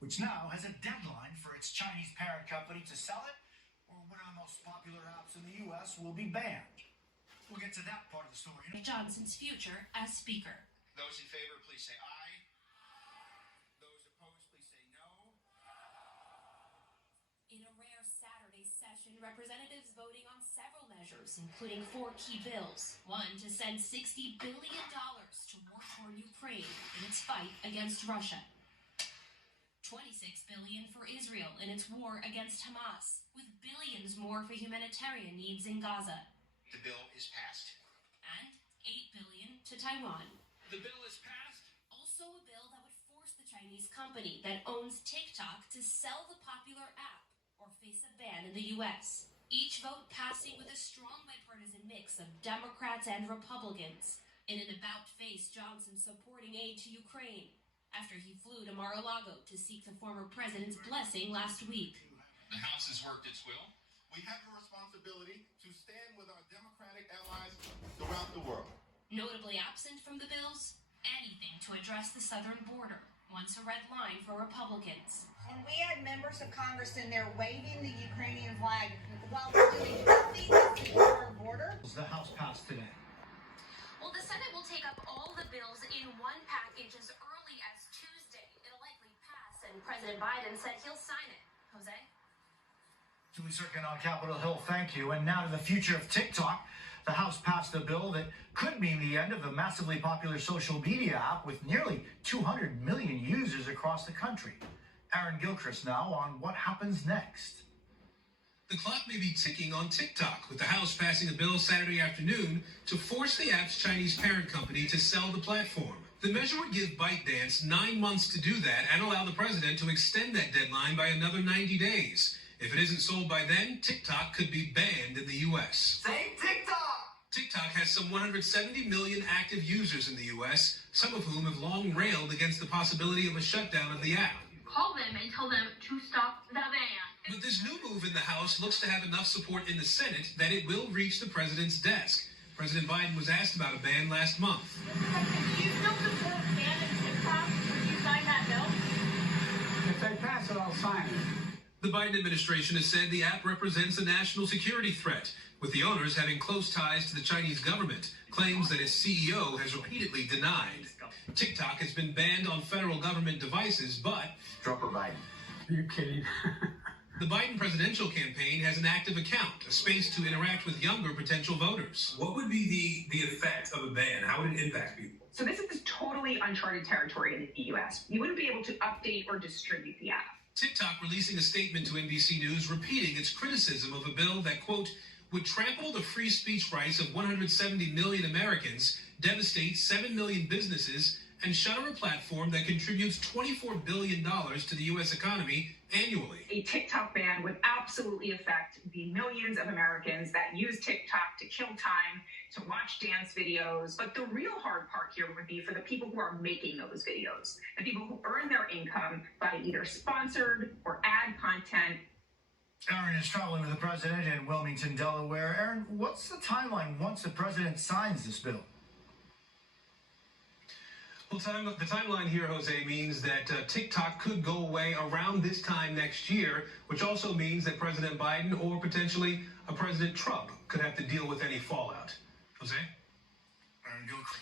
which now has a deadline for its Chinese parent company to sell it, or one of the most popular apps in the U.S. will be banned. We'll get to that part of the story. Johnson's future as Speaker. Those in favor, please say aye. Those opposed, please say no. In a rare Saturday session, representatives voting on several measures, including 4 key bills. One, to send $60 billion to war-torn Ukraine in its fight against Russia. $26 billion for Israel in its war against Hamas, with billions more for humanitarian needs in Gaza. The bill is passed. And $8 billion to Taiwan. The bill is passed. Also a bill that would force the Chinese company that owns TikTok to sell the popular app or face a ban in the U.S. Each vote passing with a strong bipartisan mix of Democrats and Republicans. In an about-face, Johnson supporting aid to Ukraine after he flew to Mar-a-Lago to seek the former president's blessing last week. The House has worked its will. We have a responsibility to stand with our Democratic allies throughout the world. Notably absent from the bills, anything to address the southern border, once a red line for Republicans. And we had members of Congress in there waving the Ukrainian flag while we're doing nothing to secure our border. The House passed today. Well, the Senate will take up all the bills in one package as early as Tuesday. It'll likely pass, and President Biden said he'll sign it. Jose? Julie Sirkin on Capitol Hill, thank you. And now to the future of TikTok. The House passed a bill that could mean the end of the massively popular social media app with nearly 200 million users across the country. Aaron Gilchrist now on what happens next. The clock may be ticking on TikTok, with the House passing a bill Saturday afternoon to force the app's Chinese parent company to sell the platform. The measure would give ByteDance 9 months to do that and allow the president to extend that deadline by another 90 days. If it isn't sold by then, TikTok could be banned in the U.S. Say TikTok! TikTok has some 170 million active users in the U.S., some of whom have long railed against the possibility of a shutdown of the app. Call them and tell them to stop the ban. But this new move in the House looks to have enough support in the Senate that it will reach the president's desk. President Biden was asked about a ban last month. Do you still support banning TikTok? Would you sign that bill? If they pass it, I'll sign it. The Biden administration has said the app represents a national security threat, with the owners having close ties to the Chinese government, claims that its CEO has repeatedly denied. TikTok has been banned on federal government devices, but... Trump or Biden? Are you kidding? The Biden presidential campaign has an active account, a space to interact with younger potential voters. What would be the effect of a ban? How would it impact people? So this is totally uncharted territory in the U.S. You wouldn't be able to update or distribute the app. TikTok releasing a statement to NBC News repeating its criticism of a bill that, quote, would trample the free speech rights of 170 million Americans, devastate 7 million businesses, and shutter a platform that contributes $24 billion to the U.S. economy annually. A TikTok ban would absolutely affect the millions of Americans that use TikTok to kill time, to watch dance videos. But the real hard part here would be for the people who are making those videos, the people who earn their income by either sponsored or ad content. Aaron is traveling with the president in Wilmington, Delaware. Aaron, what's the timeline once the president signs this bill? Well, the timeline here, Jose, means that TikTok could go away around this time next year, which also means that President Biden or potentially a President Trump could have to deal with any fallout. Jose? Aaron Gilchrist.